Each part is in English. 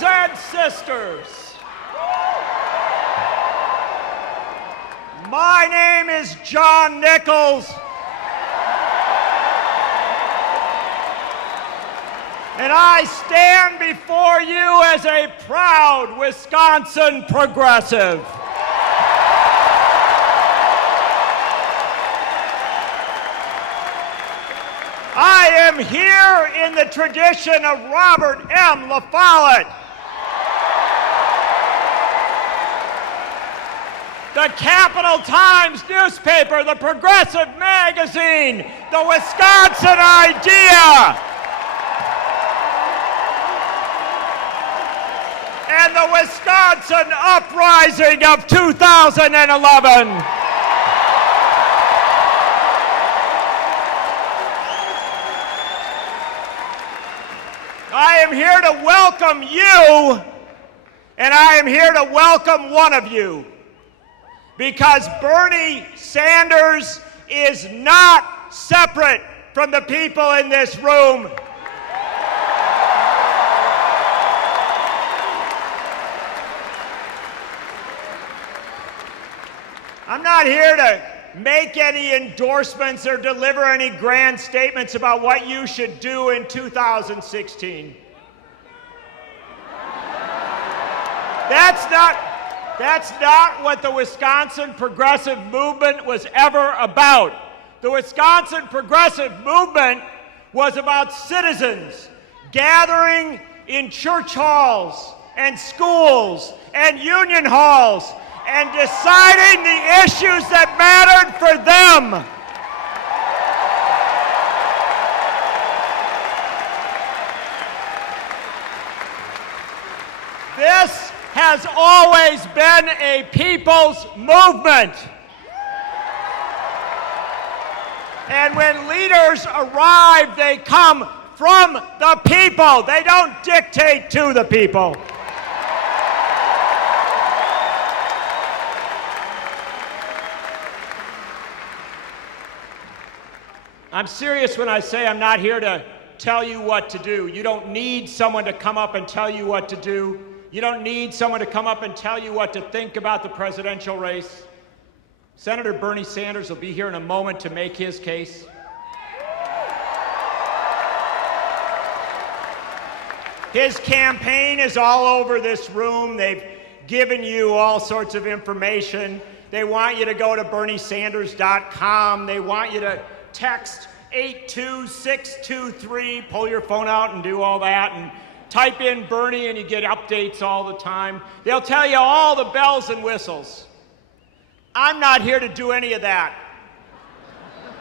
brothers and sisters, my name is John Nichols, and I stand before you as a proud Wisconsin progressive. I am here in the tradition of Robert M. La Follette, the Capital Times newspaper, the Progressive magazine, the Wisconsin Idea, and the Wisconsin Uprising of 2011. I am here to welcome you, and I am here to welcome one of you, because Bernie Sanders is not separate from the people in this room. I'm not here to make any endorsements or deliver any grand statements about what you should do in 2016. That's not what the Wisconsin Progressive Movement was ever about. The Wisconsin Progressive Movement was about citizens gathering in church halls and schools and union halls and deciding the issues that mattered for them. This has always been a people's movement. And when leaders arrive, they come from the people. They don't dictate to the people. I'm serious when I say I'm not here to tell you what to do. You don't need someone to come up and tell you what to do. You don't need someone to come up and tell you what to think about the presidential race. Senator Bernie Sanders will be here in a moment to make his case. His campaign is all over this room. They've given you all sorts of information. They want you to go to berniesanders.com. They want you to text 82623, pull your phone out and do all that, and type in Bernie and you get updates all the time. They'll tell you all the bells and whistles. I'm not here to do any of that.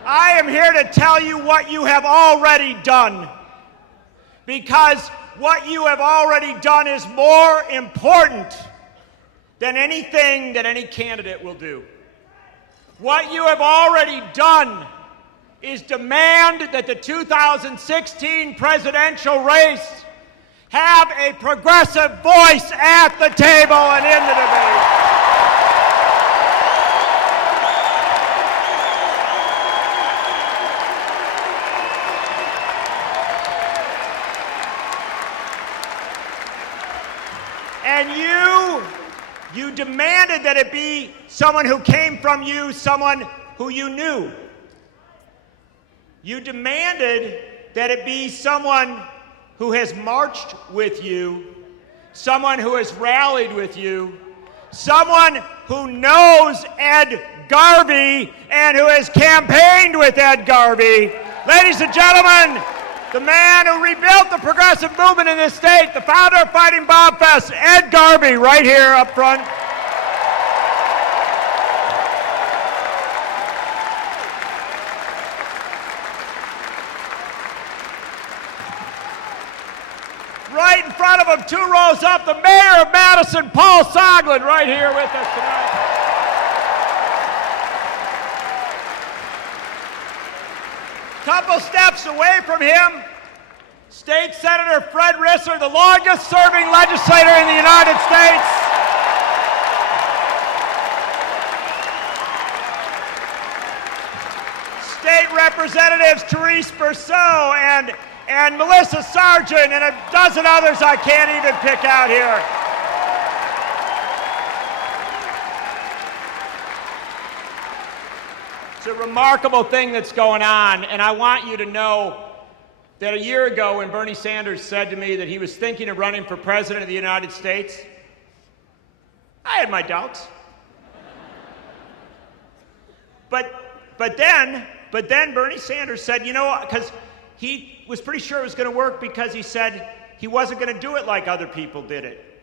I am here to tell you what you have already done, because what you have already done is more important than anything that any candidate will do. What you have already done is demand that the 2016 presidential race have a progressive voice at the table and in the debate. And you demanded that it be someone who came from you, someone who you knew. You demanded that it be someone who has marched with you, someone who has rallied with you, someone who knows Ed Garvey and who has campaigned with Ed Garvey. Ladies and gentlemen, the man who rebuilt the progressive movement in this state, the founder of Fighting Bob Fest, Ed Garvey, right here up front. Right in front of him, 2 rows up, the mayor of Madison, Paul Soglin, right here with us tonight. Couple steps away from him, State Senator Fred Risser, the longest-serving legislator in the United States. State Representatives Therese Berceau and and Melissa Sargent, and a dozen others I can't even pick out here. It's a remarkable thing that's going on, and I want you to know that a year ago when Bernie Sanders said to me that he was thinking of running for president of the United States, I had my doubts. But then Bernie Sanders said, you know, because he was pretty sure it was going to work because he said he wasn't going to do it like other people did it.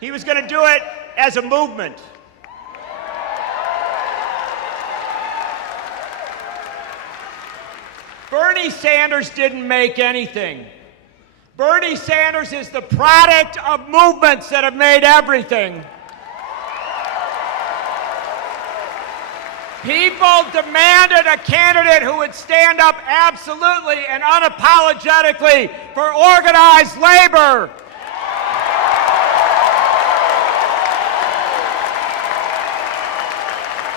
He was going to do it as a movement. Bernie Sanders didn't make anything. Bernie Sanders is the product of movements that have made everything. People demanded a candidate who would stand up absolutely and unapologetically for organized labor.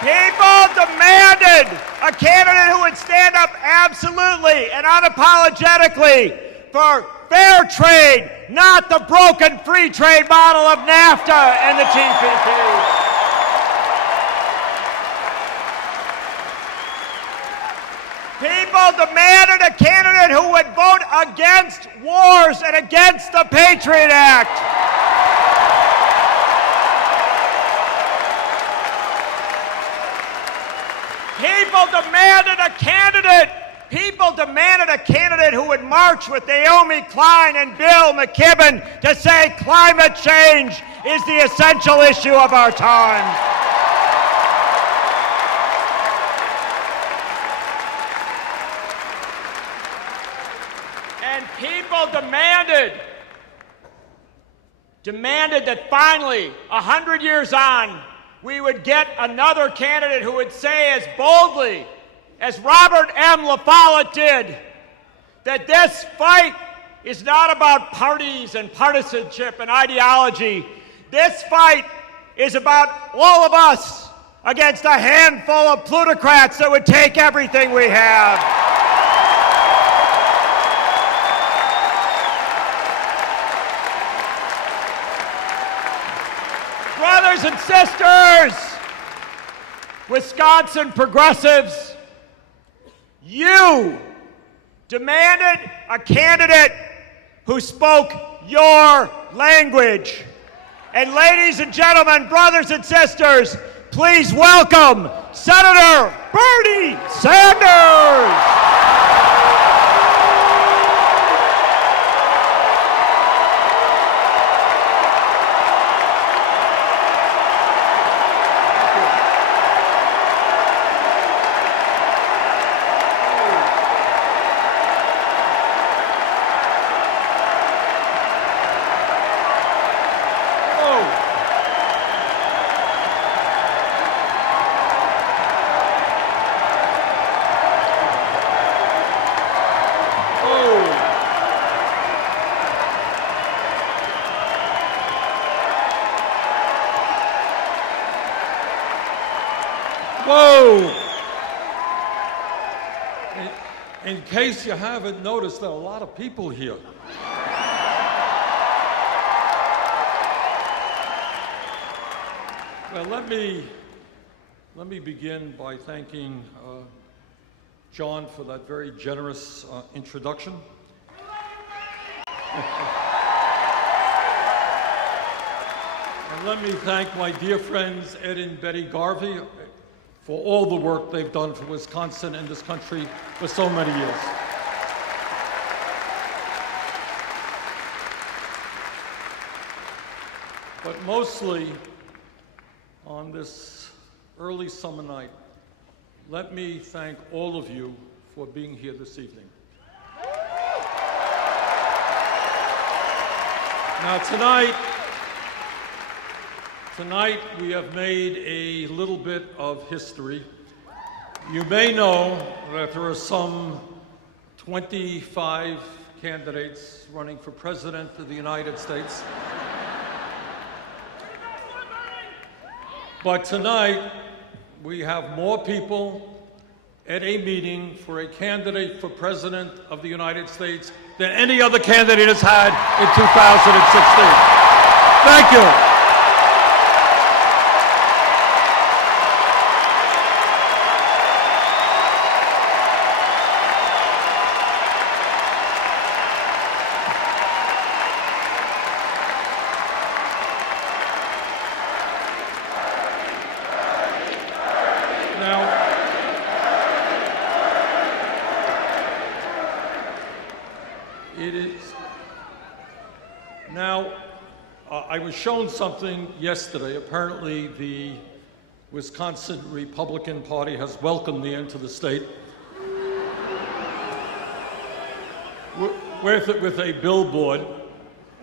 People demanded a candidate who would stand up absolutely and unapologetically for fair trade, not the broken free trade model of NAFTA and the TPP. People demanded a candidate who would vote against wars and against the Patriot Act. People demanded a candidate who would march with Naomi Klein and Bill McKibben to say climate change is the essential issue of our time. And people demanded that finally, 100 years on, we would get another candidate who would say as boldly as Robert M. La Follette did, that this fight is not about parties and partisanship and ideology. This fight is about all of us against a handful of plutocrats that would take everything we have. Brothers and sisters, Wisconsin progressives, you demanded a candidate who spoke your language. And ladies and gentlemen, brothers and sisters, please welcome Senator Bernie Sanders. Whoa! In case you haven't noticed, there are a lot of people here. Well, let me begin by thanking John for that very generous introduction. And let me thank my dear friends Ed and Betty Garvey for all the work they've done for Wisconsin and this country for so many years. But mostly, on this early summer night, let me thank all of you for being here this evening. Now tonight we have made a little bit of history. You may know that there are some 25 candidates running for President of the United States. But tonight we have more people at a meeting for a candidate for President of the United States than any other candidate has had in 2016. Thank you. I was shown something yesterday. Apparently, the Wisconsin Republican Party has welcomed me into the state with a billboard,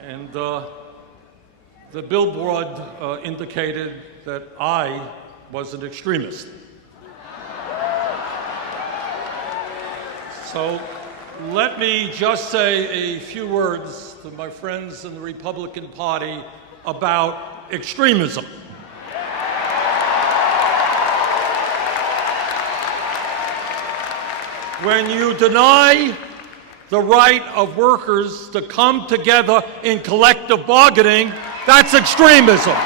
and the billboard indicated that I was an extremist. So let me just say a few words to my friends in the Republican Party about extremism. When you deny the right of workers to come together in collective bargaining, that's extremism.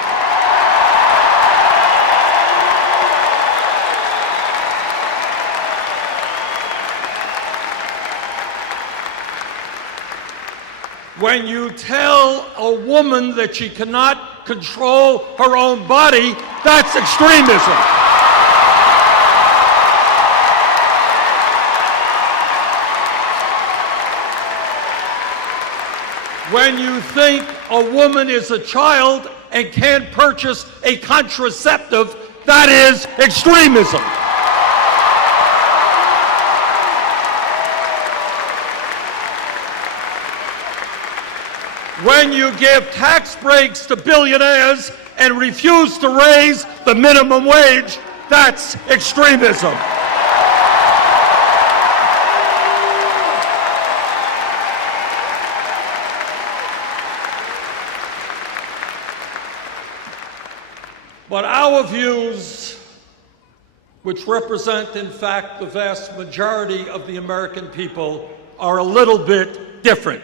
When you tell a woman that she cannot control her own body, that's extremism. When you think a woman is a child and can't purchase a contraceptive, that is extremism. When you give tax breaks to billionaires and refuse to raise the minimum wage, that's extremism. But our views, which represent, in fact, the vast majority of the American people, are a little bit different.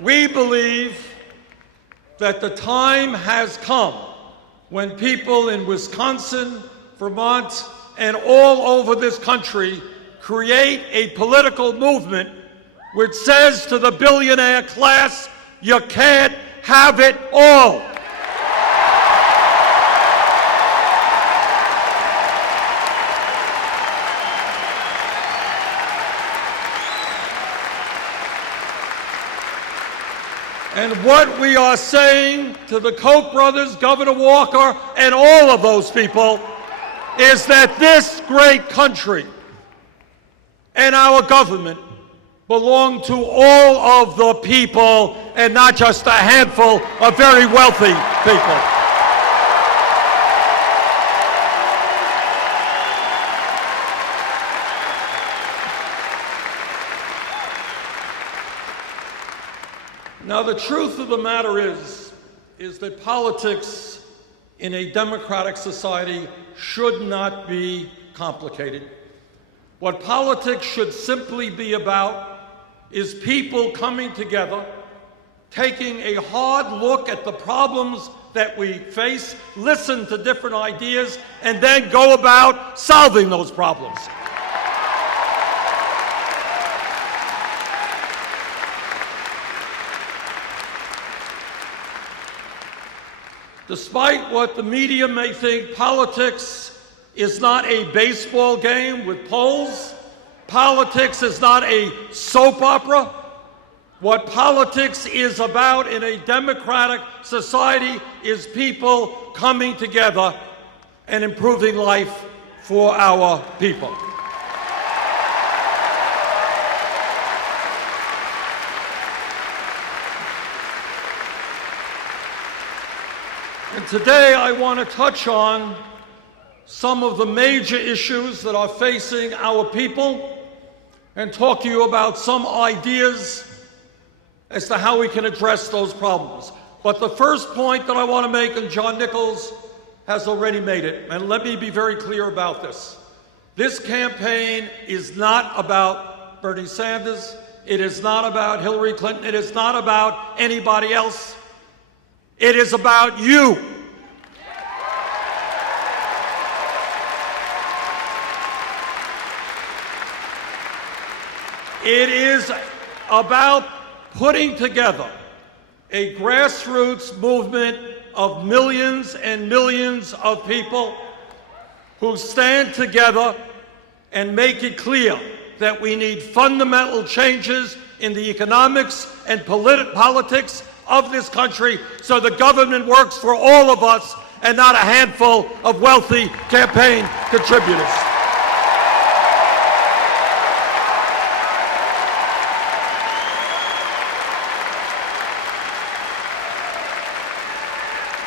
We believe that the time has come when people in Wisconsin, Vermont, and all over this country create a political movement which says to the billionaire class, you can't have it all. And what we are saying to the Koch brothers, Governor Walker, and all of those people is that this great country and our government belong to all of the people and not just a handful of very wealthy people. Now, the truth of the matter is that politics in a democratic society should not be complicated. What politics should simply be about is people coming together, taking a hard look at the problems that we face, listen to different ideas, and then go about solving those problems. Despite what the media may think, politics is not a baseball game with polls. Politics is not a soap opera. What politics is about in a democratic society is people coming together and improving life for our people. And today I want to touch on some of the major issues that are facing our people and talk to you about some ideas as to how we can address those problems. But the first point that I want to make, and John Nichols has already made it, and let me be very clear about this. This campaign is not about Bernie Sanders. It is not about Hillary Clinton. It is not about anybody else. It is about you. It is about putting together a grassroots movement of millions and millions of people who stand together and make it clear that we need fundamental changes in the economics and politics of this country so the government works for all of us and not a handful of wealthy campaign contributors.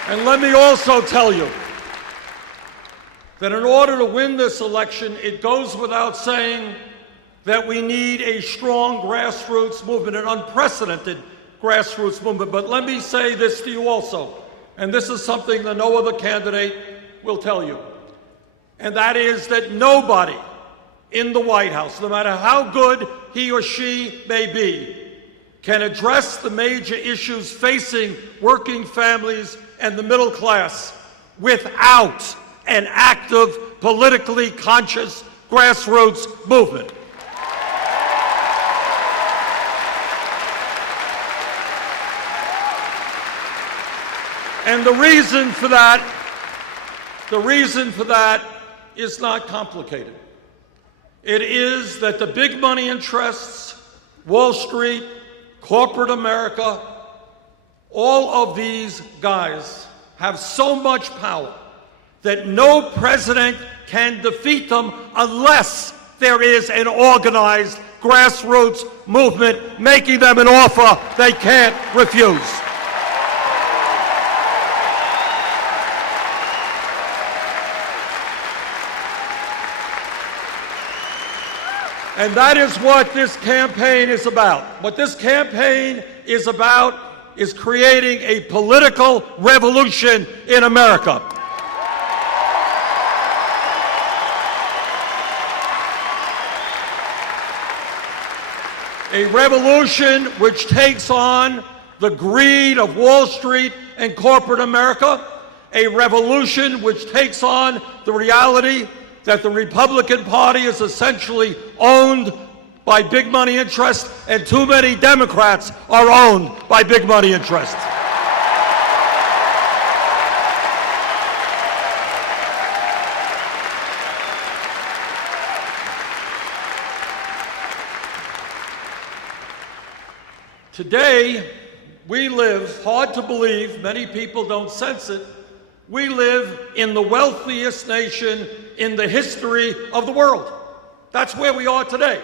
And let me also tell you that in order to win this election, it goes without saying that we need a strong grassroots movement, an unprecedented grassroots movement. But let me say this to you also, and this is something that no other candidate will tell you, and that is that nobody in the White House, no matter how good he or she may be, can address the major issues facing working families and the middle class without an active, politically conscious grassroots movement. And the reason for that is not complicated. It is that the big money interests, Wall Street, corporate America, all of these guys have so much power that no president can defeat them unless there is an organized grassroots movement making them an offer they can't refuse. And that is what this campaign is about. What this campaign is about is creating a political revolution in America. A revolution which takes on the greed of Wall Street and corporate America. A revolution which takes on the reality that the Republican Party is essentially owned by big money interests, and too many Democrats are owned by big money interests. Today, we live, hard to believe, many people don't sense it, we live in the wealthiest nation in the history of the world. That's where we are today.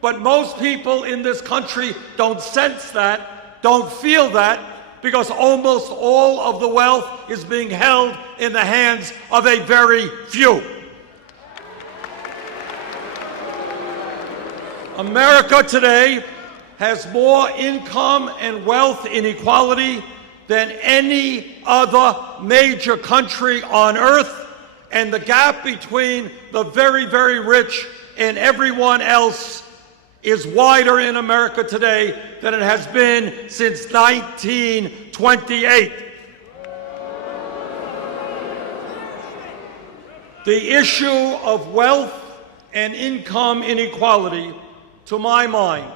But most people in this country don't sense that, don't feel that, because almost all of the wealth is being held in the hands of a very few. America today has more income and wealth inequality than any other major country on earth, and the gap between the very, very rich and everyone else is wider in America today than it has been since 1928. The issue of wealth and income inequality, to my mind,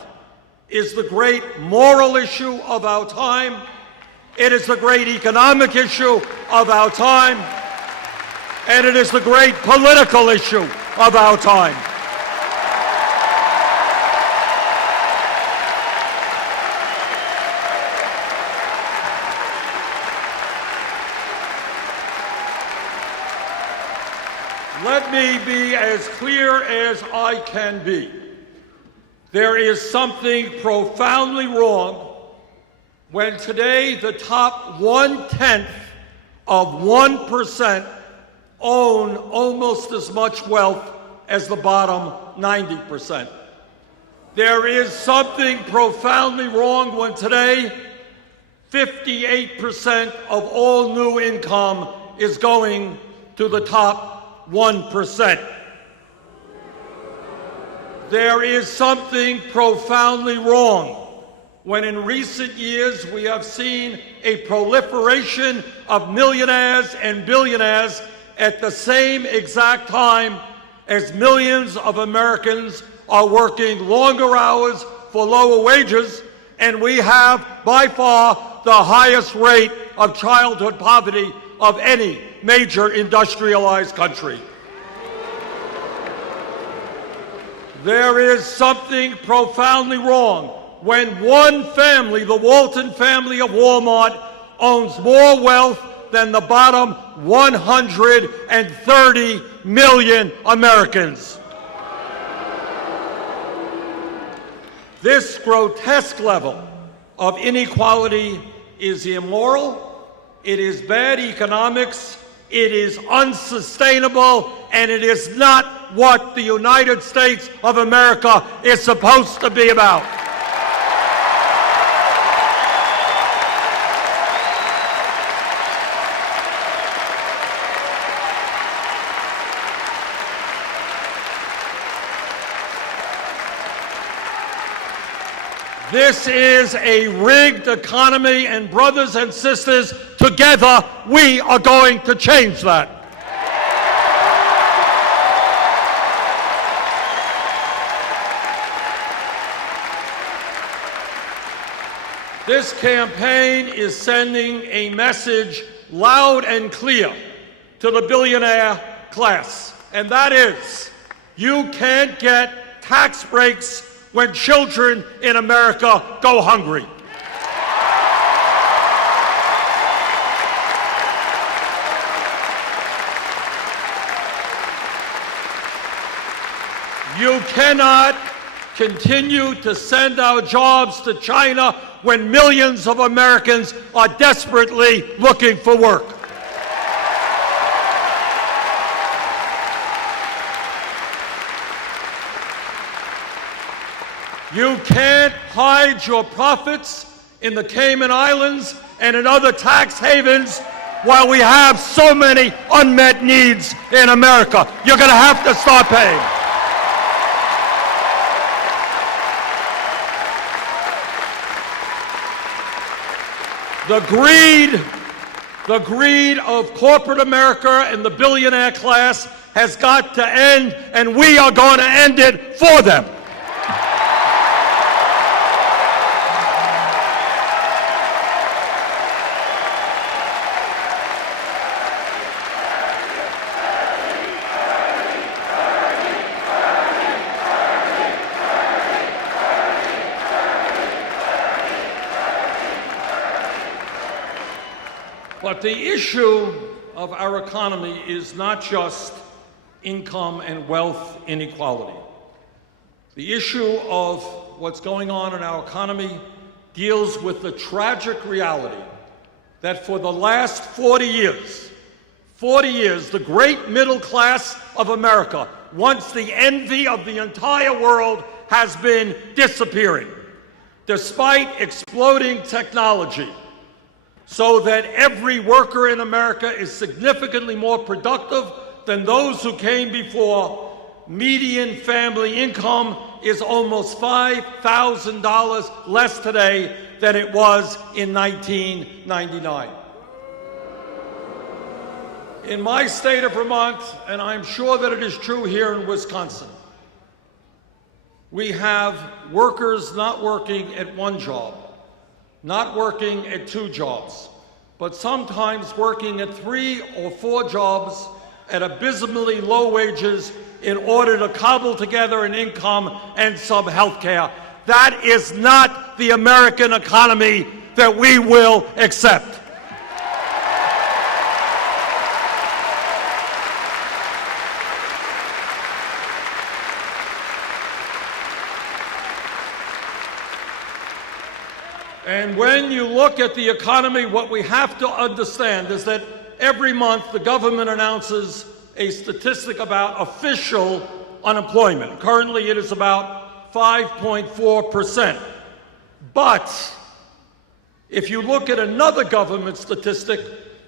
is the great moral issue of our time. It is the great economic issue of our time. And it is the great political issue of our time. Let me be as clear as I can be. There is something profoundly wrong when today the top 1/10 of 1% own almost as much wealth as the bottom 90%. There is something profoundly wrong when today 58% of all new income is going to the top 1%. there is something profoundly wrong when in recent years we have seen a proliferation of millionaires and billionaires at the same exact time as millions of Americans are working longer hours for lower wages, and we have by far the highest rate of childhood poverty of any major industrialized country. There is something profoundly wrong when one family, the Walton family of Walmart, owns more wealth than the bottom 130 million Americans. This grotesque level of inequality is immoral, it is bad economics, it is unsustainable, and it is not what the United States of America is supposed to be about. This is a rigged economy, and brothers and sisters, together we are going to change that. This campaign is sending a message loud and clear to the billionaire class, and that is, you can't get tax breaks when children in America go hungry. You cannot continue to send our jobs to China when millions of Americans are desperately looking for work. You can't hide your profits in the Cayman Islands and in other tax havens while we have so many unmet needs in America. You're going to have to start paying. The greed of corporate America and the billionaire class has got to end, and we are going to end it for them. But the issue of our economy is not just income and wealth inequality. The issue of what's going on in our economy deals with the tragic reality that for the last 40 years, the great middle class of America, once the envy of the entire world, has been disappearing, despite exploding technology, so that every worker in America is significantly more productive than those who came before. Median family income is almost $5,000 less today than it was in 1999. In my state of Vermont, and I'm sure that it is true here in Wisconsin, we have workers not working at one job, not working at two jobs, but sometimes working at 3 or 4 jobs at abysmally low wages in order to cobble together an income and some health care. That is not the American economy that we will accept. And when you look at the economy, what we have to understand is that every month the government announces a statistic about official unemployment. Currently it is about 5.4%. But if you look at another government statistic,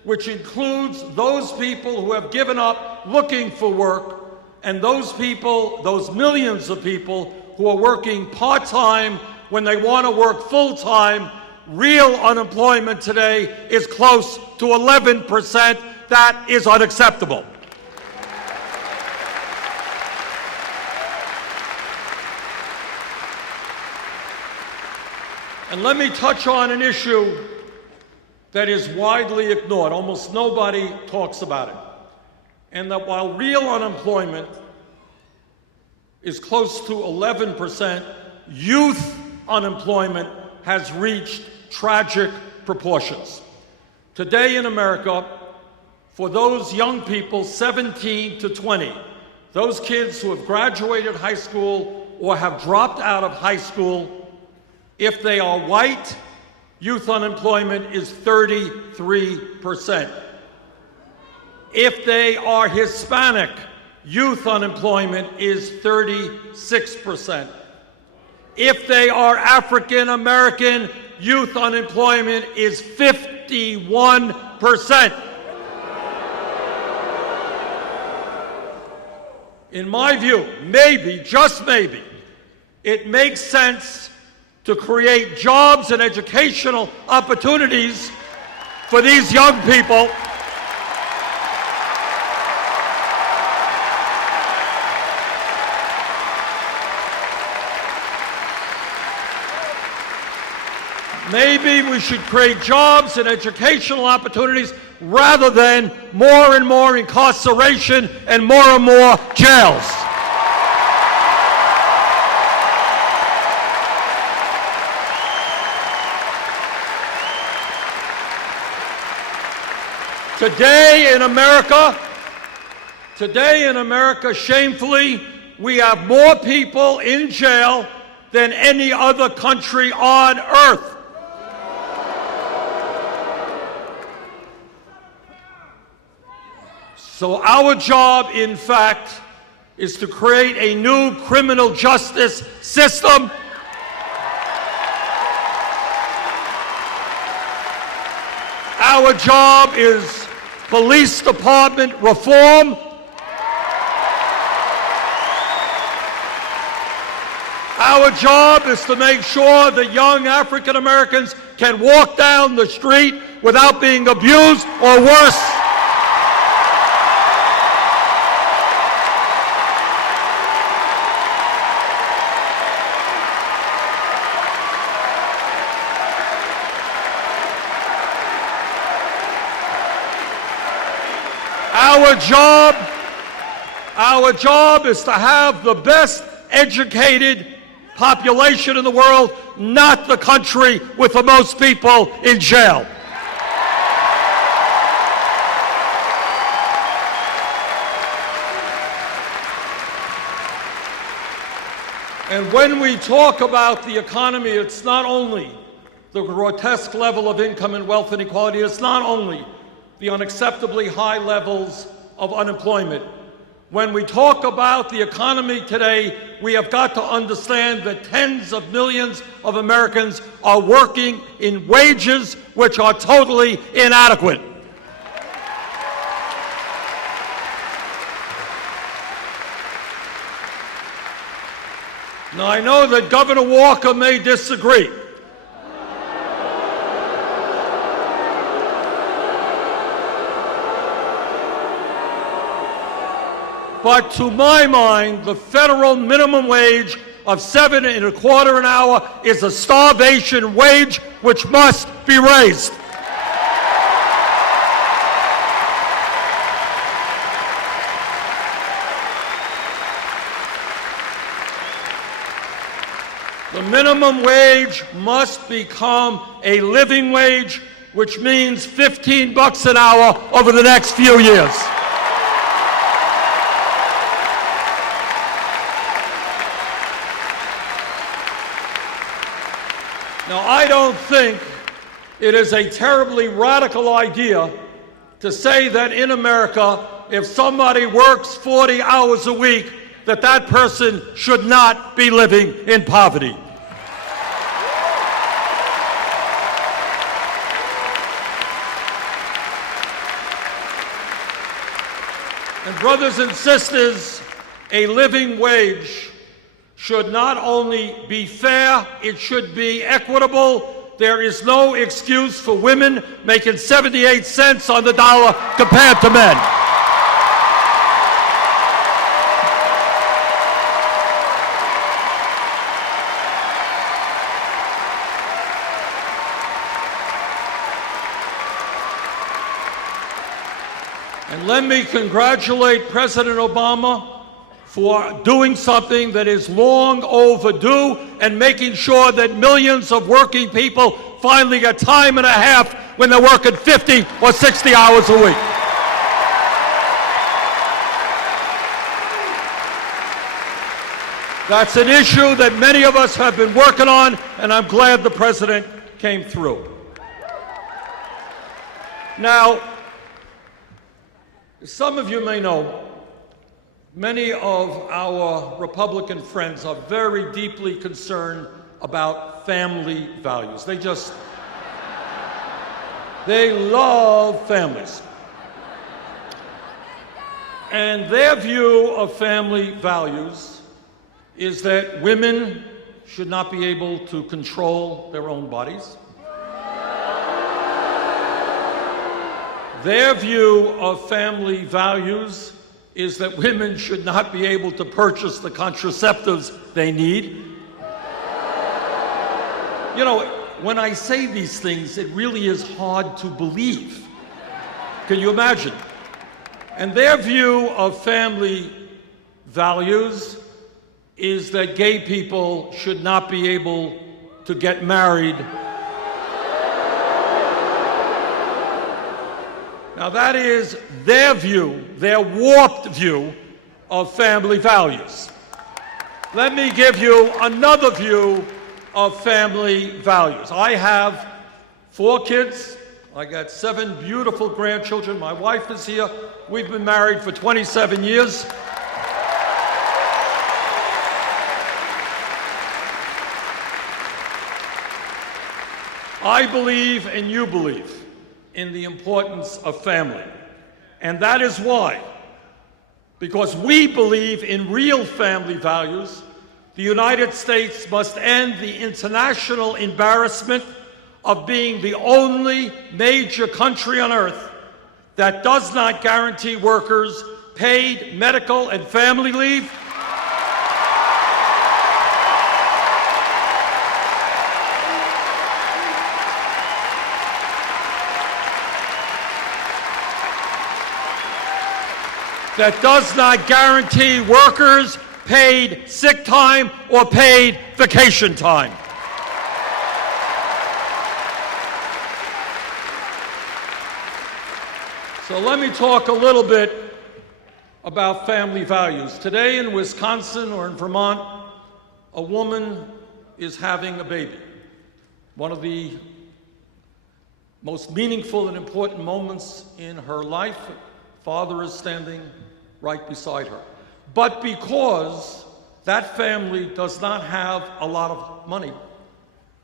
which includes those people who have given up looking for work And those people, those millions of people who are working part-time when they want to work full-time, real unemployment today is close to 11%. That is unacceptable. And let me touch on an issue that is widely ignored. Almost nobody talks about it. And that while real unemployment is close to 11%, youth unemployment has reached tragic proportions. Today in America, for those young people 17 to 20, those kids who have graduated high school or have dropped out of high school, if they are white, youth unemployment is 33%. If they are Hispanic, youth unemployment is 36%. If they are African American, youth unemployment is 51%. In my view, maybe, just maybe, it makes sense to create jobs and educational opportunities for these young people. Maybe we should create jobs and educational opportunities rather than more and more incarceration and more jails. Today in America, shamefully, we have more people in jail than any other country on earth. So our job, in fact, is to create a new criminal justice system Our job is police department reform. Our job is to make sure that young African Americans can walk down the street without being abused or worse. Our job is to have the best educated population in the world, not the country with the most people in jail. And when we talk about the economy, it's not only the grotesque level of income and wealth inequality, it's not only the unacceptably high levels of unemployment. When we talk about the economy today, we have got to understand that tens of millions of Americans are working in wages which are totally inadequate. Now, I know that Governor Walker may disagree. But to my mind, the federal minimum wage of $7.25 an hour is a starvation wage which must be raised. The minimum wage must become a living wage, which means $15 an hour over the next few years. Now, I don't think it is a terribly radical idea to say that in America, if somebody works 40 hours a week, that that person should not be living in poverty. And brothers and sisters, A living wage should not only be fair, it should be equitable. There is no excuse for women making 78 cents on the dollar compared to men. And let me congratulate President Obama for doing something that is long overdue and making sure that millions of working people finally get time and a half when they're working 50 or 60 hours a week. That's an issue that many of us have been working on, and I'm glad the president came through. Now, some of you may know, many of our Republican friends are very deeply concerned about family values. They love families. And their view of family values is that women should not be able to control their own bodies. Their view of family values is that women should not be able to purchase the contraceptives they need. You know, when I say these things, it really is hard to believe. Can you imagine? And their view of family values is that gay people should not be able to get married. Now that is their view, their warped view of family values. Let me give you another view of family values. I have 4 kids. I got 7 beautiful grandchildren. My wife is here. We've been married for 27 years. I believe, and you believe, in the importance of family. And that is why, because we believe in real family values, the United States must end the international embarrassment of being the only major country on earth that does not guarantee workers paid medical and family leave, that does not guarantee workers paid sick time or paid vacation time. So let me talk a little bit about family values. Today in Wisconsin or in Vermont, a woman is having a baby. One of the most meaningful and important moments in her life. Father is standing right beside her. But because that family does not have a lot of money,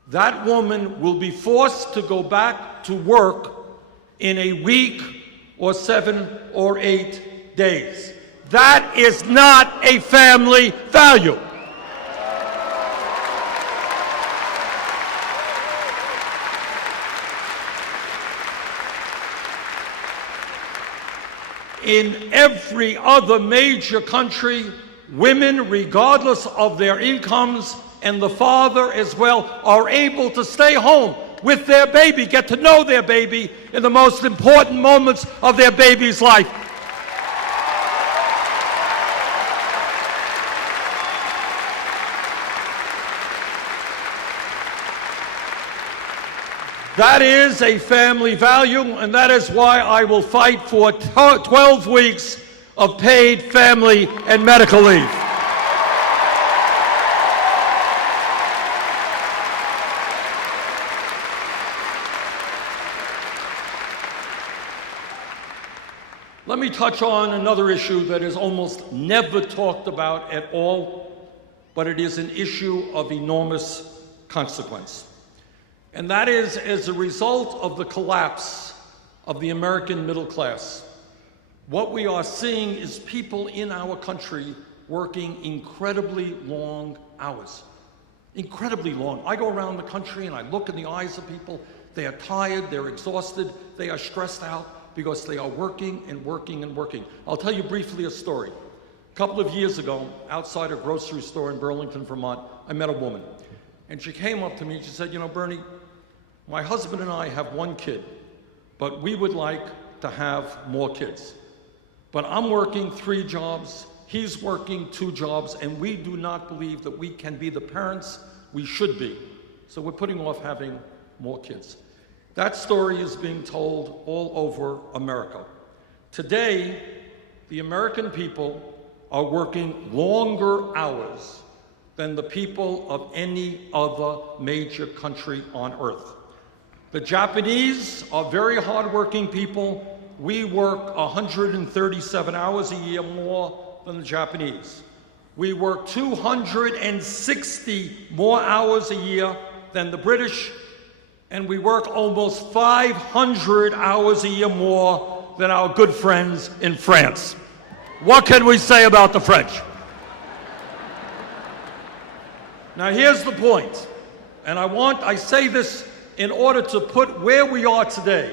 that woman will be forced to go back to work in a week or 7 or 8 days. That is not a family value. In every other major country, women, regardless of their incomes, and the father as well, are able to stay home with their baby, get to know their baby in the most important moments of their baby's life. That is a family value, and that is why I will fight for 12 weeks of paid family and medical leave. Let me touch on another issue that is almost never talked about at all, but it is an issue of enormous consequence. And that is, as a result of the collapse of the American middle class, what we are seeing is people in our country working incredibly long hours. Incredibly long. I go around the country and I look in the eyes of people. They are tired, they're exhausted, they are stressed out because they are working and working and working. I'll tell you briefly a story. A couple of years ago, outside a grocery store in Burlington, Vermont, I met a woman. And she came up to me and she said, you know, Bernie, my husband and I have one kid, but we would like to have more kids. But I'm working 3 jobs, he's working 2 jobs, and we do not believe that we can be the parents we should be. So we're putting off having more kids. That story is being told all over America. Today, the American people are working longer hours than the people of any other major country on earth. The Japanese are very hardworking people. We work 137 hours a year more than the Japanese. We work 260 more hours a year than the British, and we work almost 500 hours a year more than our good friends in France. What can we say about the French? Now here's the point, and I say this in order to put where we are today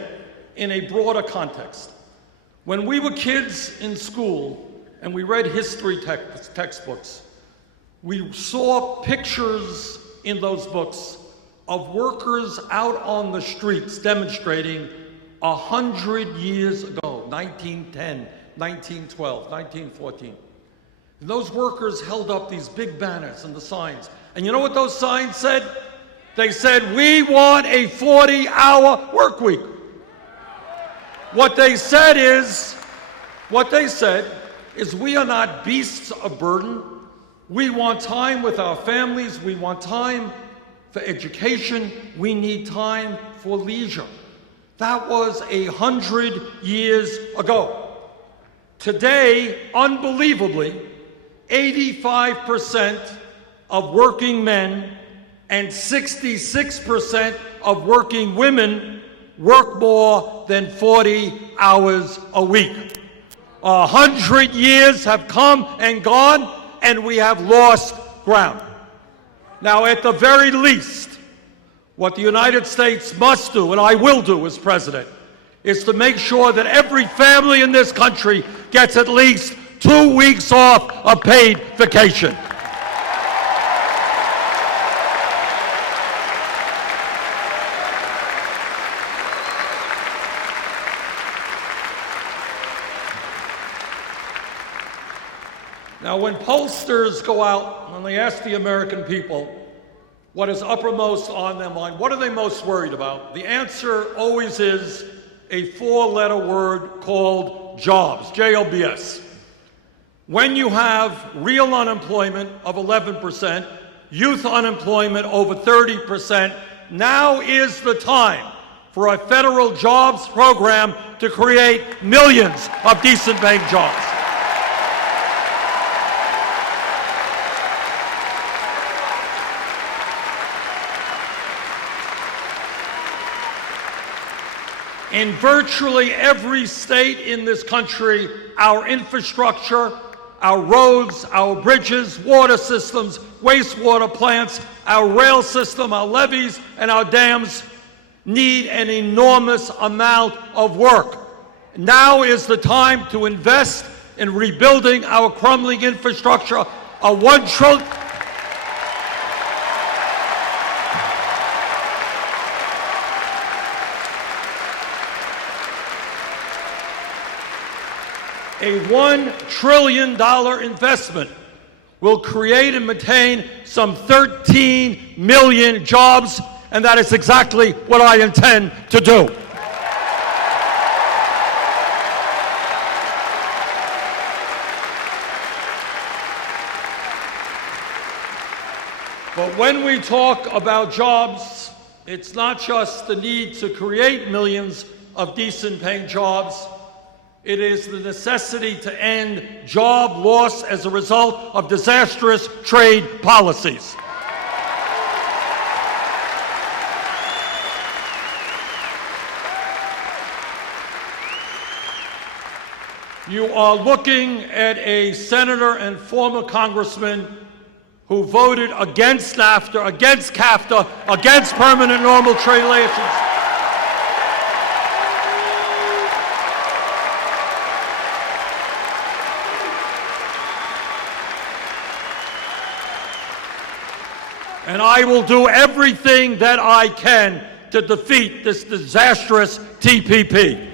in a broader context. When we were kids in school and we read history textbooks, we saw pictures in those books of workers out on the streets demonstrating 100 years ago, 1910, 1912, 1914. And those workers held up these big banners and the signs. And you know what those signs said? They said, we want a 40-hour work week. What they said is, we are not beasts of burden. We want time with our families. We want time for education. We need time for leisure. That was 100 years ago. Today, unbelievably, 85% of working men and 66% of working women work more than 40 hours a week. 100 years have come and gone, and we have lost ground. Now, at the very least, what the United States must do, and I will do as president, is to make sure that every family in this country gets at least 2 weeks off of paid vacation. Now, when pollsters go out and they ask the American people what is uppermost on their mind, what are they most worried about? The answer always is a 4-letter word called jobs, J-O-B-S. When you have real unemployment of 11%, youth unemployment over 30%, now is the time for a federal jobs program to create millions of decent paying jobs. In virtually every state in this country, our infrastructure, our roads, our bridges, water systems, wastewater plants, our rail system, our levees, and our dams need an enormous amount of work. Now is the time to invest in rebuilding our crumbling infrastructure. A $1 trillion investment will create and maintain some 13 million jobs, and that is exactly what I intend to do. But when we talk about jobs, it's not just the need to create millions of decent paying jobs. It is the necessity to end job loss as a result of disastrous trade policies. You are looking at a senator and former congressman who voted against NAFTA, against CAFTA, against permanent normal trade relations. And I will do everything that I can to defeat this disastrous TPP.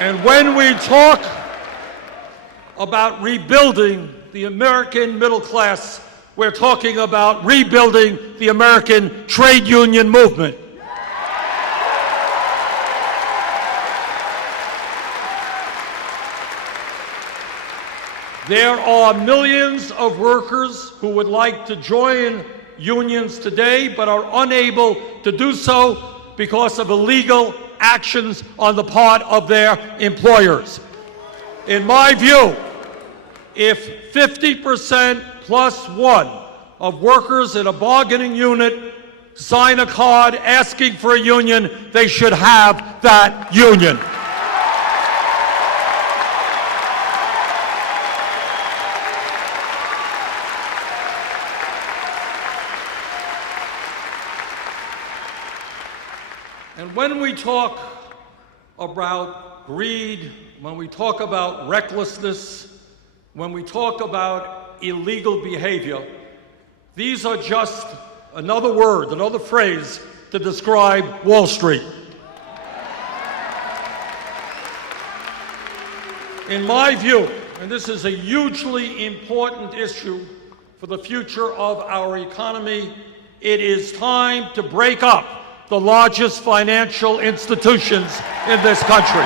And when we talk about rebuilding the American middle class, we're talking about rebuilding the American trade union movement. There are millions of workers who would like to join unions today but are unable to do so because of illegal actions on the part of their employers. In my view, if 50% plus one of workers in a bargaining unit sign a card asking for a union, they should have that union. And when we talk about greed, when we talk about recklessness, when we talk about illegal behavior, these are just another word, another phrase to describe Wall Street. In my view, and this is a hugely important issue for the future of our economy, it is time to break up the largest financial institutions in this country.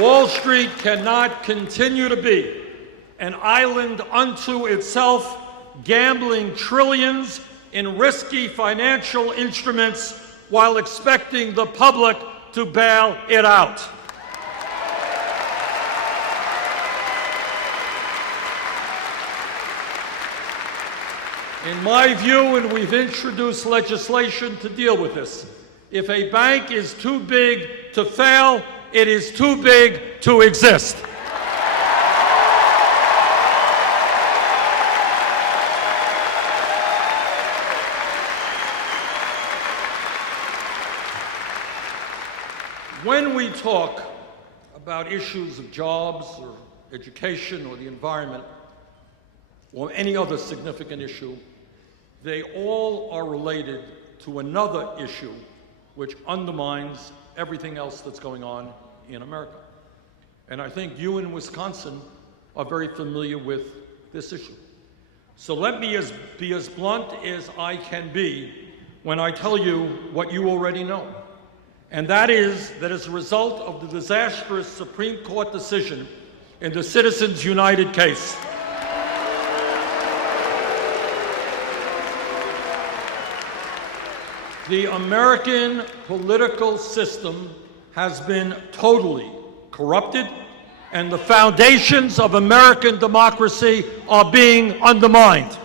Wall Street cannot continue to be an island unto itself, gambling trillions in risky financial instruments while expecting the public to bail it out. In my view, and we've introduced legislation to deal with this, if a bank is too big to fail, it is too big to exist. When we talk about issues of jobs or education or the environment or any other significant issue, they all are related to another issue which undermines everything else that's going on in America. And I think you in Wisconsin are very familiar with this issue. So let me be as blunt as I can be when I tell you what you already know. And that is that as a result of the disastrous Supreme Court decision in the Citizens United case, the American political system has been totally corrupted, and the foundations of American democracy are being undermined.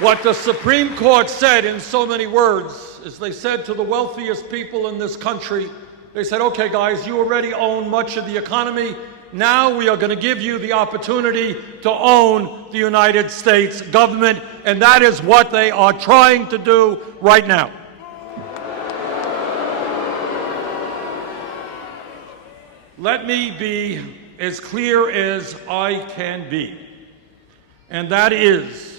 What the Supreme Court said in so many words is they said to the wealthiest people in this country, they said, okay guys, you already own much of the economy. Now we are going to give you the opportunity to own the United States government, and that is what they are trying to do right now. Let me be as clear as I can be, and that is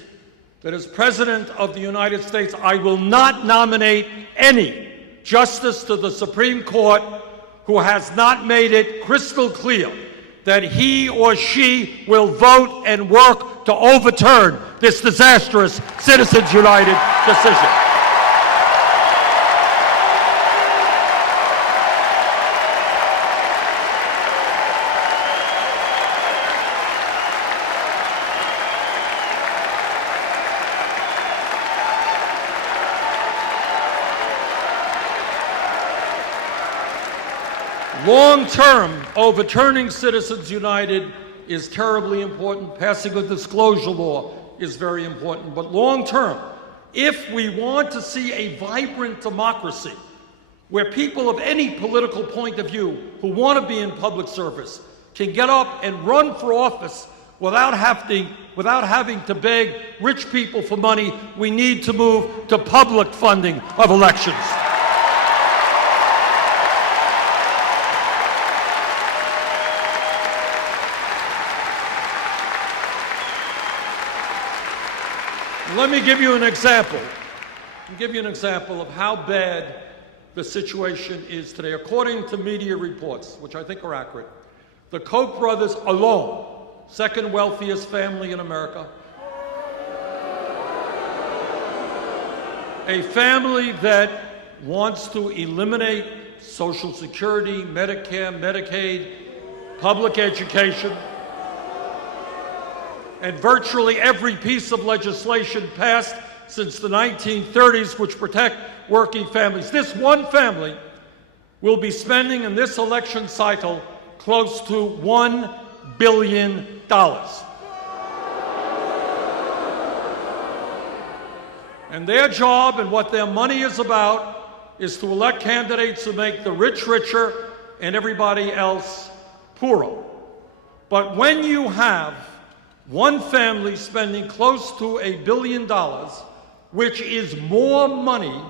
that as President of the United States, I will not nominate any justice to the Supreme Court who has not made it crystal clear that he or she will vote and work to overturn this disastrous Citizens United decision. Long-term, overturning Citizens United is terribly important. Passing a disclosure law is very important. But long-term, if we want to see a vibrant democracy where people of any political point of view who want to be in public service can get up and run for office without having to beg rich people for money, we need to move to public funding of elections. Let me give you an example. I'll give you an example of how bad the situation is today. According to media reports, which I think are accurate, the Koch brothers alone, second wealthiest family in America, a family that wants to eliminate Social Security, Medicare, Medicaid, public education, and virtually every piece of legislation passed since the 1930s which protect working families. This one family will be spending in this election cycle close to $1 billion. And their job and what their money is about is to elect candidates who make the rich richer and everybody else poorer. But when you have one family spending close to $1 billion, which is more money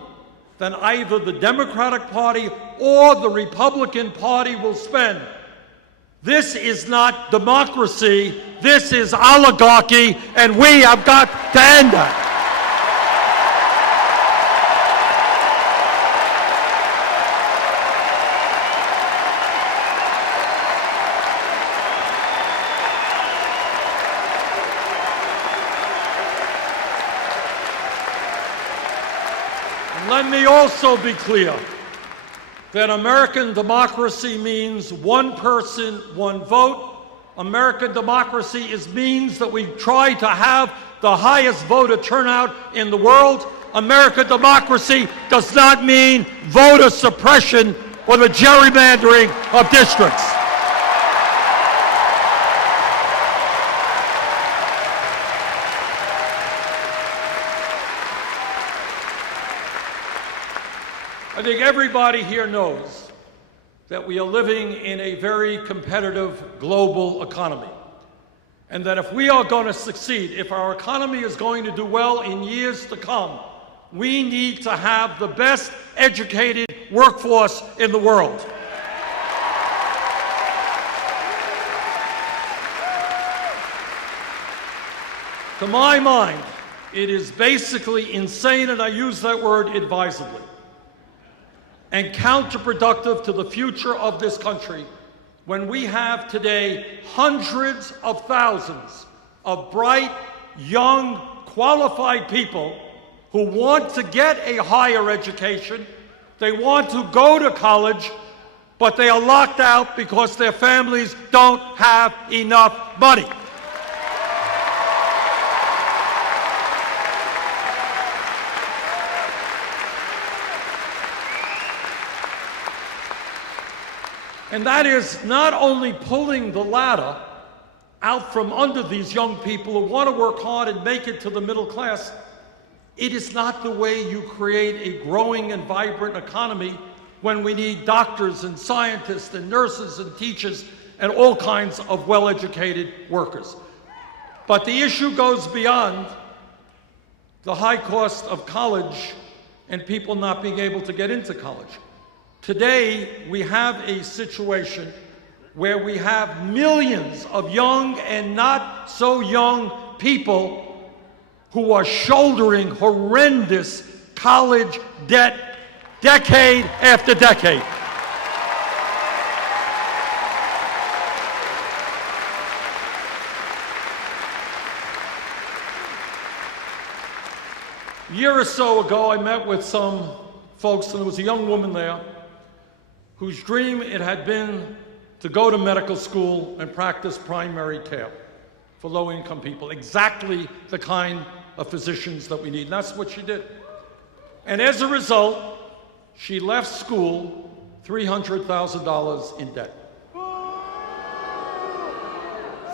than either the Democratic Party or the Republican Party will spend, this is not democracy, this is oligarchy, and we have got to end that. Let me also be clear that American democracy means one person, one vote. American democracy means that we try to have the highest voter turnout in the world. American democracy does not mean voter suppression or the gerrymandering of districts. I think everybody here knows that we are living in a very competitive global economy, and that if we are going to succeed, if our economy is going to do well in years to come, we need to have the best educated workforce in the world. To my mind, it is basically insane, and I use that word advisedly, and counterproductive to the future of this country when we have today hundreds of thousands of bright, young, qualified people who want to get a higher education, they want to go to college, but they are locked out because their families don't have enough money. And that is not only pulling the ladder out from under these young people who want to work hard and make it to the middle class, it is not the way you create a growing and vibrant economy when we need doctors and scientists and nurses and teachers and all kinds of well-educated workers. But the issue goes beyond the high cost of college and people not being able to get into college. Today, we have a situation where we have millions of young and not so young people who are shouldering horrendous college debt decade after decade. A year or so ago, I met with some folks, and there was a young woman there whose dream it had been to go to medical school and practice primary care for low-income people, exactly the kind of physicians that we need. And that's what she did. And as a result, she left school $300,000 in debt.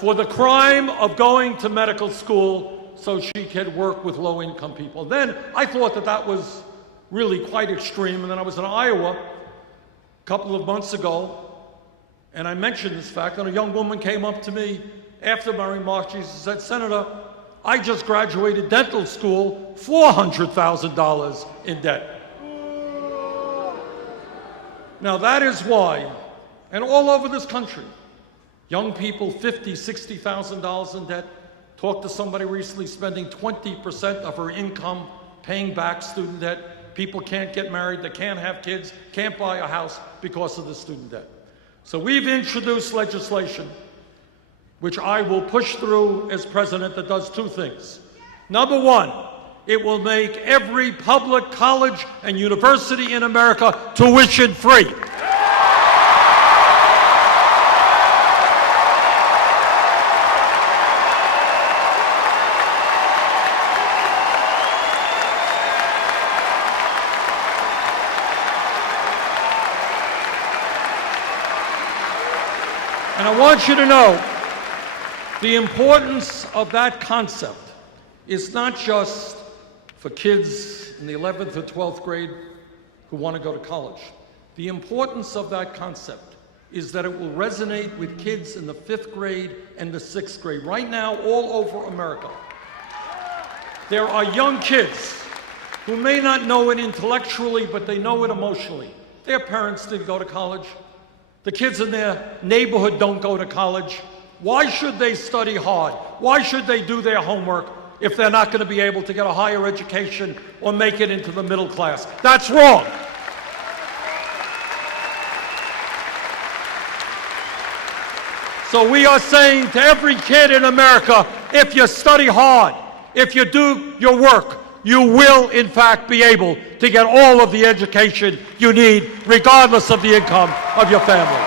For the crime of going to medical school so she could work with low-income people. Then I thought that that was really quite extreme, and then I was in Iowa a couple of months ago, and I mentioned this fact, and a young woman came up to me after my remarks. She said, "Senator, I just graduated dental school, $400,000 in debt." Now that is why, and all over this country, young people, $50,000, $60,000 in debt. Talked to somebody recently spending 20% of her income paying back student debt. People can't get married, they can't have kids, can't buy a house because of the student debt. So we've introduced legislation which I will push through as president that does two things. Number one, it will make every public college and university in America tuition free. And I want you to know the importance of that concept is not just for kids in the 11th or 12th grade who want to go to college. The importance of that concept is that it will resonate with kids in the 5th grade and the 6th grade. Right now, all over America, there are young kids who may not know it intellectually, but they know it emotionally. Their parents didn't go to college. The kids in their neighborhood don't go to college. Why should they study hard? Why should they do their homework if they're not going to be able to get a higher education or make it into the middle class? That's wrong. So we are saying to every kid in America, if you study hard, if you do your work, you will in fact be able to get all of the education you need, regardless of the income of your family.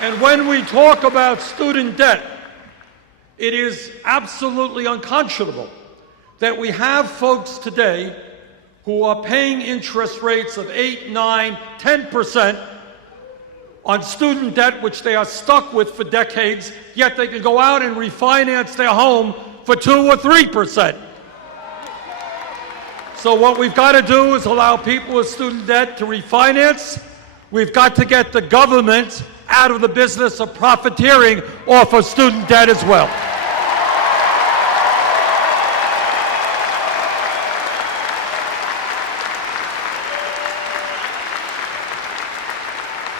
And when we talk about student debt, it is absolutely unconscionable that we have folks today who are paying interest rates of 8, 9, 10% on student debt, which they are stuck with for decades, yet they can go out and refinance their home for 2 or 3%. So what we've got to do is allow people with student debt to refinance. We've got to get the government out of the business of profiteering off of student debt as well.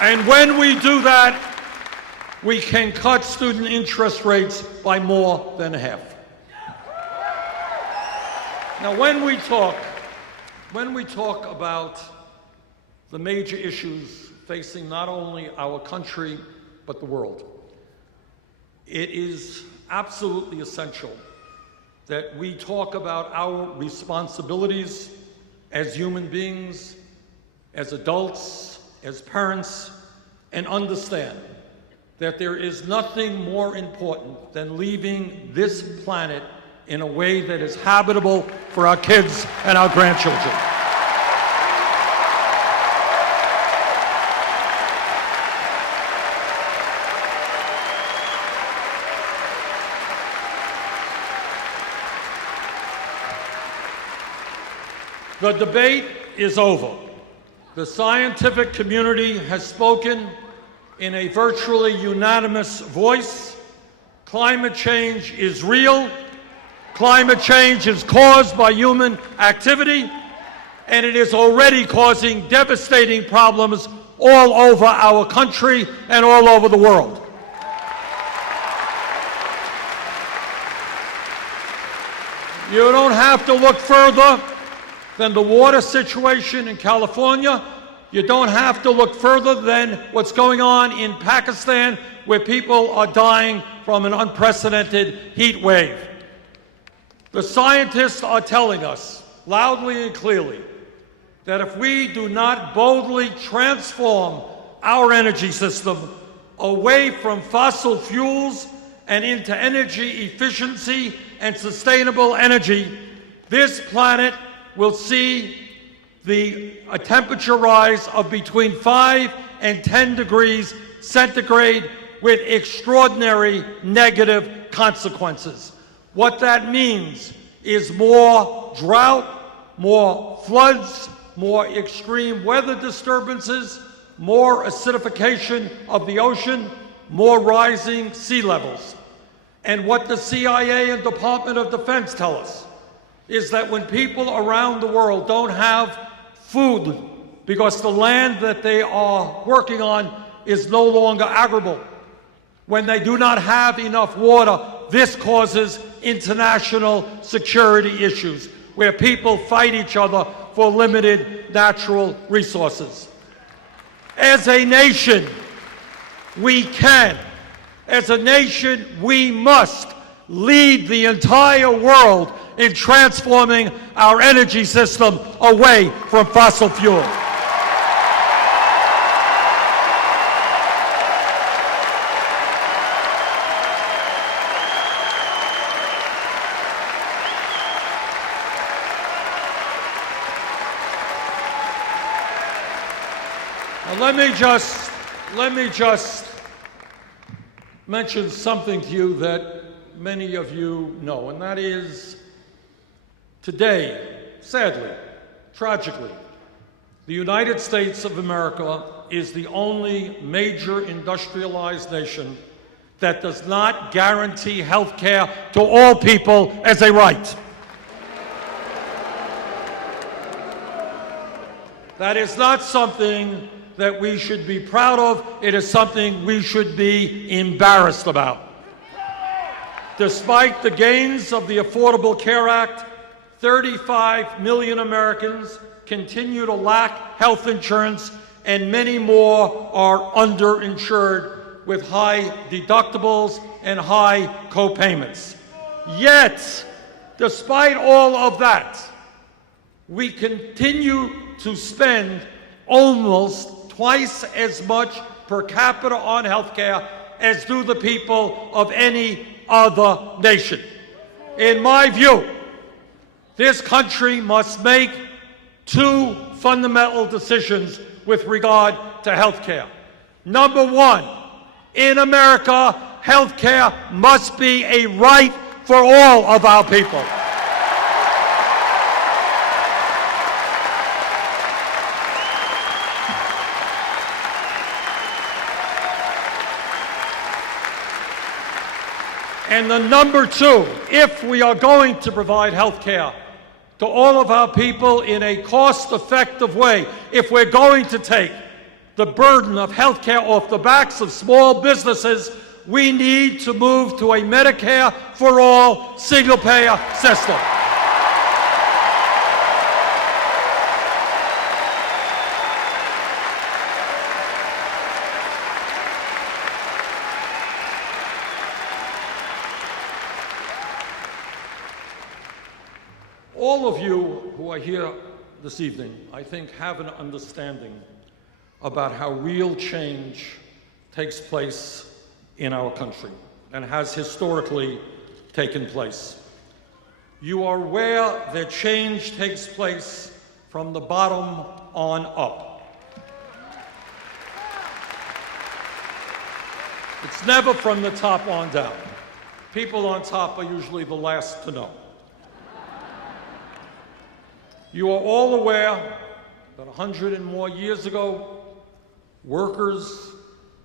And when we do that, we can cut student interest rates by more than half. Now, when we talk about the major issues facing not only our country, but the world, it is absolutely essential that we talk about our responsibilities as human beings, as adults, as parents, and understand that there is nothing more important than leaving this planet in a way that is habitable for our kids and our grandchildren. The debate is over. The scientific community has spoken in a virtually unanimous voice. Climate change is real. Climate change is caused by human activity, and it is already causing devastating problems all over our country and all over the world. You don't have to look further than the water situation in California. You don't have to look further than what's going on in Pakistan, where people are dying from an unprecedented heat wave. The scientists are telling us loudly and clearly that if we do not boldly transform our energy system away from fossil fuels and into energy efficiency and sustainable energy, this planet will see a temperature rise of between 5 and 10 degrees centigrade with extraordinary negative consequences. What that means is more drought, more floods, more extreme weather disturbances, more acidification of the ocean, more rising sea levels. And what the CIA and Department of Defense tell us is that when people around the world don't have food because the land that they are working on is no longer arable, when they do not have enough water, this causes international security issues where people fight each other for limited natural resources. As a nation, we can. As a nation, we must lead the entire world in transforming our energy system away from fossil fuel. Now, let me just mention something to you that many of you know, and that is today, sadly, tragically, the United States of America is the only major industrialized nation that does not guarantee health care to all people as a right. That is not something that we should be proud of. It is something we should be embarrassed about. Despite the gains of the Affordable Care Act, 35 million Americans continue to lack health insurance, and many more are underinsured with high deductibles and high co-payments. Yet, despite all of that, we continue to spend almost twice as much per capita on health care as do the people of any other nation. In my view, this country must make two fundamental decisions with regard to health care. Number one, in America, health care must be a right for all of our people. And the number two, if we are going to provide health care to all of our people in a cost-effective way, if we're going to take the burden of health care off the backs of small businesses, we need to move to a Medicare for all single-payer system. All of you who are here this evening, I think, have an understanding about how real change takes place in our country and has historically taken place. You are aware that change takes place from the bottom on up. It's never from the top on down. People on top are usually the last to know. You are all aware that 100 and more years ago, workers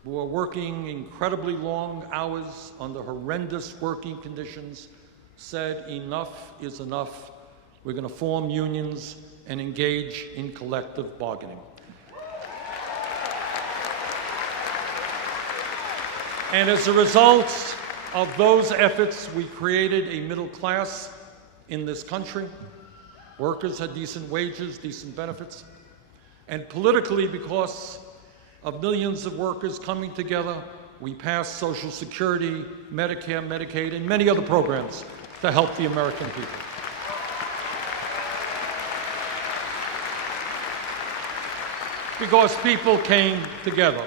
who were working incredibly long hours under horrendous working conditions said enough is enough. We're going to form unions and engage in collective bargaining. And as a result of those efforts, we created a middle class in this country. Workers had decent wages, decent benefits. And politically, because of millions of workers coming together, we passed Social Security, Medicare, Medicaid, and many other programs to help the American people. Because people came together.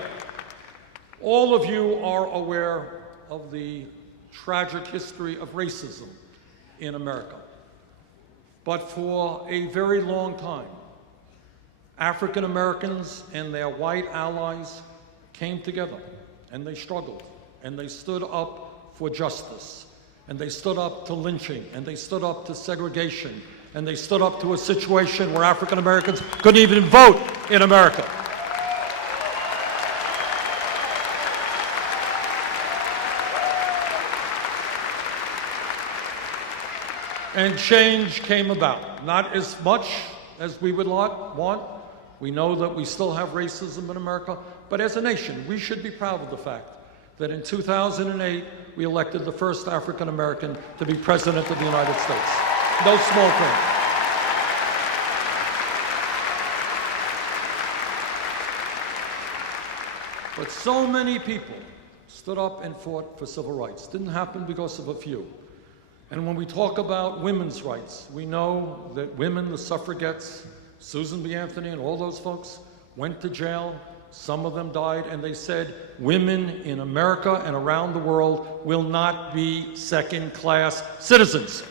All of you are aware of the tragic history of racism in America. But for a very long time, African Americans and their white allies came together, and they struggled, and they stood up for justice, and they stood up to lynching, and they stood up to segregation, and they stood up to a situation where African Americans couldn't even vote in America. And change came about. Not as much as we would want. We know that we still have racism in America, but as a nation, we should be proud of the fact that in 2008, we elected the first African American to be President of the United States. No small thing. But so many people stood up and fought for civil rights. Didn't happen because of a few. And when we talk about women's rights, we know that women, the suffragettes, Susan B. Anthony and all those folks, went to jail. Some of them died, and they said women in America and around the world will not be second-class citizens.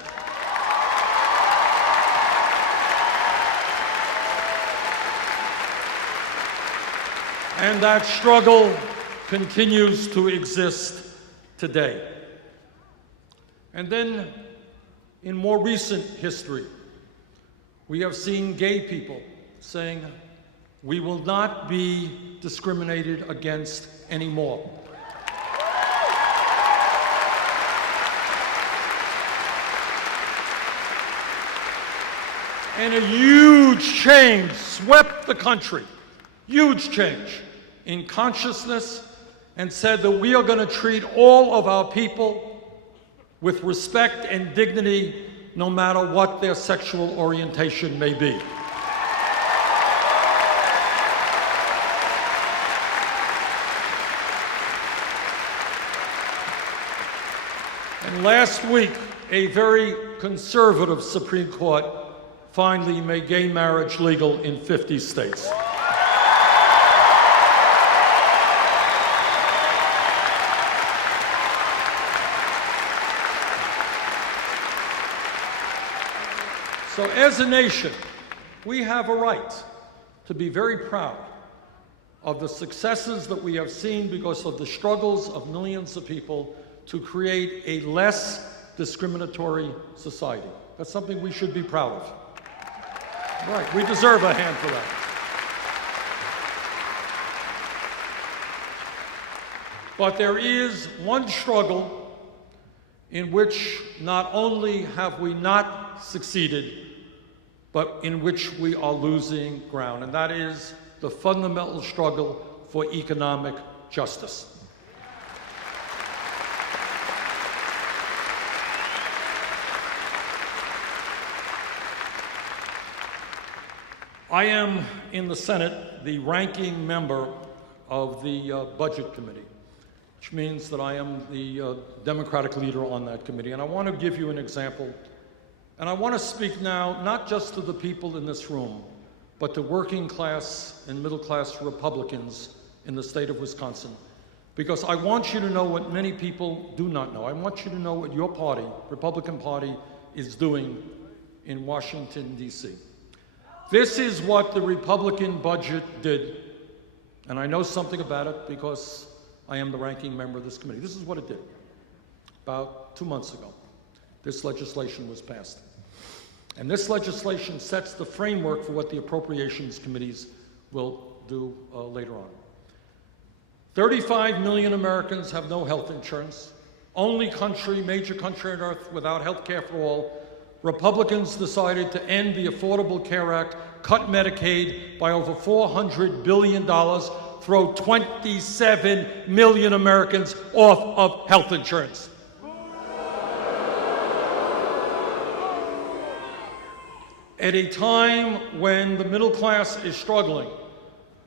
And that struggle continues to exist today. And then, in more recent history, we have seen gay people saying, we will not be discriminated against anymore. And a huge change swept the country, huge change in consciousness, and said that we are going to treat all of our people with respect and dignity, no matter what their sexual orientation may be. And last week, a very conservative Supreme Court finally made gay marriage legal in 50 states. So as a nation, we have a right to be very proud of the successes that we have seen because of the struggles of millions of people to create a less discriminatory society. That's something we should be proud of. Right, we deserve a hand for that. But there is one struggle in which not only have we not succeeded, but in which we are losing ground, and that is the fundamental struggle for economic justice. I am, in the Senate, the ranking member of the Budget Committee, which means that I am the Democratic leader on that committee. And I want to give you an example. And I want to speak now not just to the people in this room, but to working class and middle class Republicans in the state of Wisconsin. Because I want you to know what many people do not know. I want you to know what your party, Republican Party, is doing in Washington, D.C. This is what the Republican budget did. And I know something about it because I am the ranking member of this committee. This is what it did. About 2 months ago, this legislation was passed. And this legislation sets the framework for what the appropriations committees will do later on. 35 million Americans have no health insurance. Only major country on earth without health care for all. Republicans decided to end the Affordable Care Act, cut Medicaid by over $400 billion, throw 27 million Americans off of health insurance. At a time when the middle class is struggling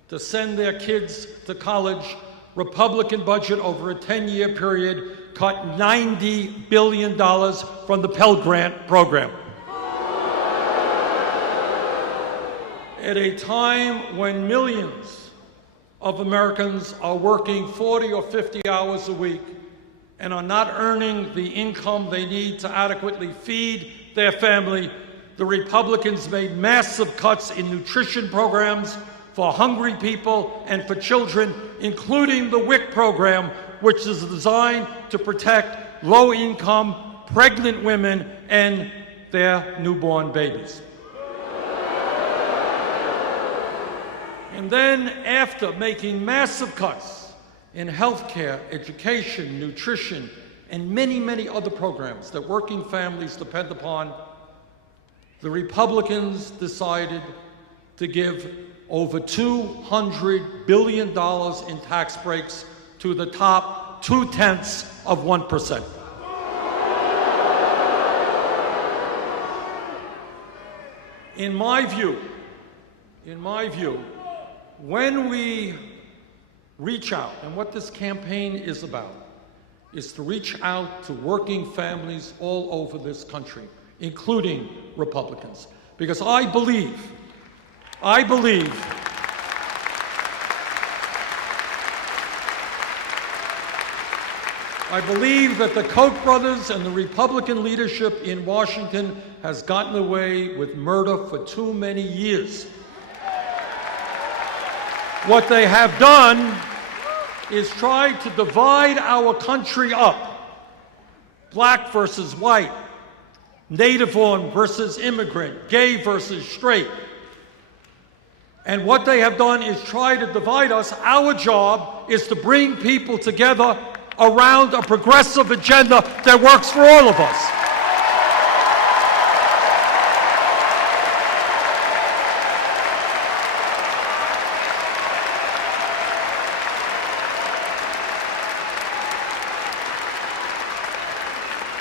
to send their kids to college, Republican budget over a 10-year period cut $90 billion from the Pell Grant program. At a time when millions of Americans are working 40 or 50 hours a week, and are not earning the income they need to adequately feed their family, the Republicans made massive cuts in nutrition programs for hungry people and for children, including the WIC program, which is designed to protect low-income pregnant women and their newborn babies. And then, after making massive cuts in healthcare, education, nutrition, and many, many other programs that working families depend upon, the Republicans decided to give over $200 billion in tax breaks to the top 0.2%. In my view, when we reach out, and what this campaign is about, is to reach out to working families all over this country, including Republicans. Because I believe that the Koch brothers and the Republican leadership in Washington has gotten away with murder for too many years. What they have done is try to divide our country up. Black versus white, native-born versus immigrant, gay versus straight. And what they have done is try to divide us. Our job is to bring people together around a progressive agenda that works for all of us.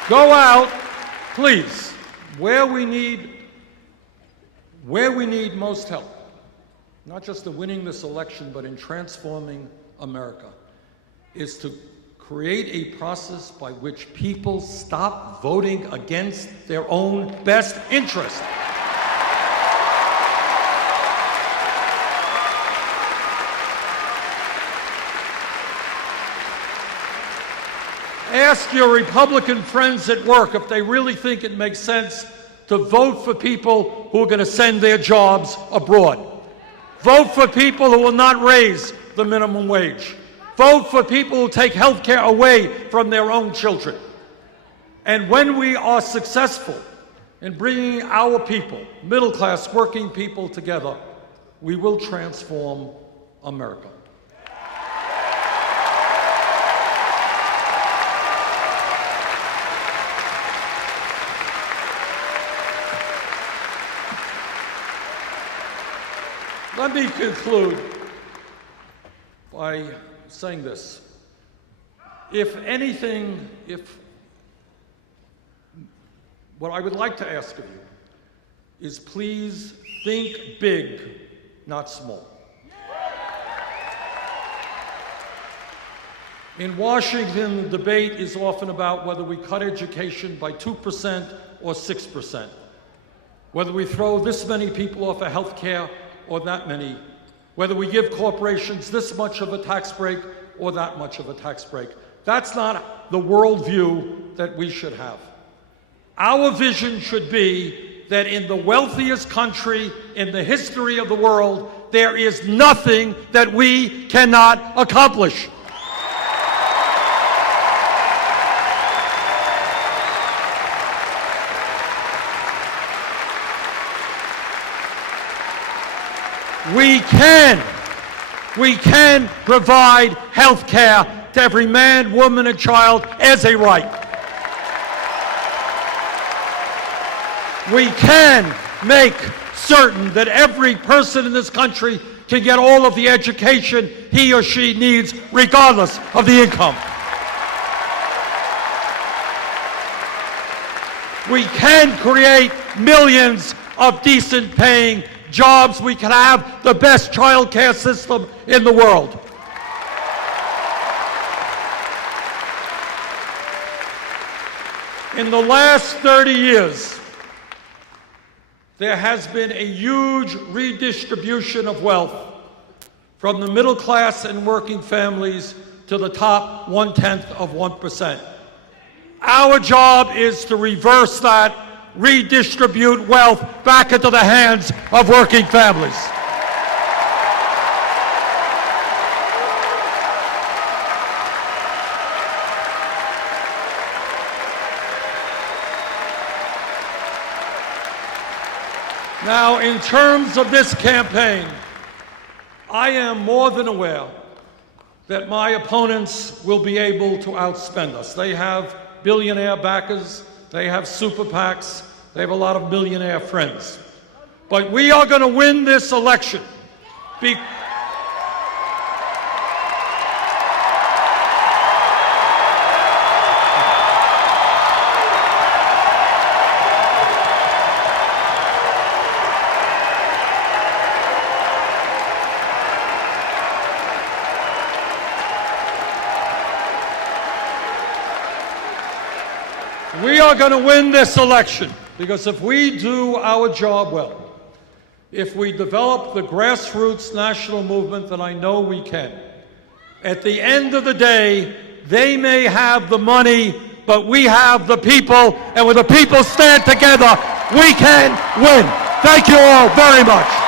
Go out, please, where we need most help, not just in winning this election, but in transforming America, is to create a process by which people stop voting against their own best interest. Ask your Republican friends at work if they really think it makes sense to vote for people who are going to send their jobs abroad. Vote for people who will not raise the minimum wage. Vote for people who take health care away from their own children. And when we are successful in bringing our people, middle-class working people together, we will transform America. Let me conclude by saying this. What I would like to ask of you is please think big, not small. In Washington, the debate is often about whether we cut education by 2% or 6%, whether we throw this many people off of health care or that many, whether we give corporations this much of a tax break or that much of a tax break. That's not the worldview that we should have. Our vision should be that in the wealthiest country in the history of the world, there is nothing that we cannot accomplish. We can provide health care to every man, woman, and child as a right. We can make certain that every person in this country can get all of the education he or she needs, regardless of the income. We can create millions of decent paying jobs. We can have the best child care system in the world. In the last 30 years, there has been a huge redistribution of wealth from the middle class and working families to the top 0.1%. Our job is to reverse that, redistribute wealth back into the hands of working families. Now, in terms of this campaign, I am more than aware that my opponents will be able to outspend us. They have billionaire backers, they have super PACs, they have a lot of millionaire friends. But we are going to win this election. We are going to win this election because if we do our job well, if we develop the grassroots national movement that I know we can, at the end of the day, they may have the money, but we have the people, and when the people stand together, we can win. Thank you all very much.